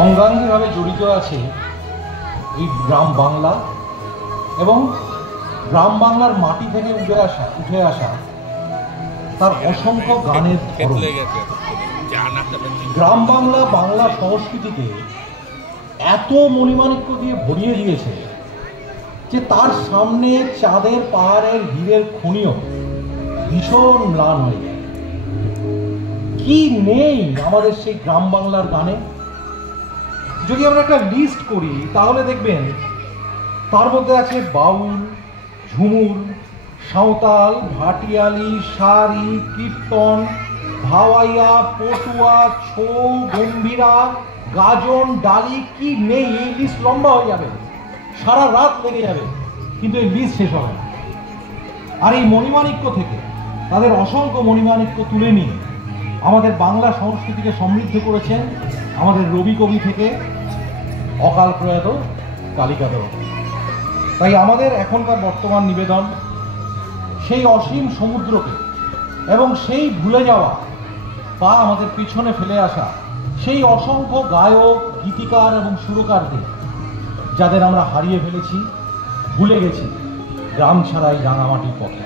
অঙ্গাঙ্গিভাবে জড়িত আছে এই গ্রাম বাংলা এবং গ্রাম বাংলার মাটি থেকে উঠে আসা তার অসংখ্য গানের ধরন। গ্রাম বাংলা বাংলা সংস্কৃতিকে এত মণিমাণিক্য দিয়ে ভরিয়ে দিয়েছে যে তার সামনে চাঁদের পাহাড়ের হীরের খনিও ভীষণ ম্লান হয়ে যায়। কি নেই আমাদের সেই গ্রাম বাংলার গানে? যদি আমরা একটা লিস্ট করি তাহলে দেখবেন তার মধ্যে আছে বাউল, ঝুমুর, সাঁওতাল, ভাটিয়ালি, সারি, কীর্তন, ভাওয়াইয়া, পটুয়া, ছৌ, গম্ভীরা, গাজন, ডালি, কি নেই? এই লিস্ট লম্বা হয়ে যাবে, সারা রাত লেগে যাবে, কিন্তু এই লিস্ট শেষ হবে না। আর এই মণিমাণিক্য থেকে তাদের অসংখ্য মণিমাণিক্য তুলে নিয়ে আমাদের বাংলা সংস্কৃতিকে সমৃদ্ধ করেছেন আমাদের রবি কবি থেকে অকাল প্রয়াত কালিকাদর। তাই আমাদের এখনকার বর্তমান নিবেদন সেই অসীম সমুদ্রকে এবং সেই ভুলে যাওয়া বা আমাদের পিছনে ফেলে আসা সেই অসংখ্য গায়ক, গীতিকার এবং সুরকারদের, যাদের আমরা হারিয়ে ফেলেছি, ভুলে গেছি গ্রাম ছাড়াই রাঙামাটির পথে।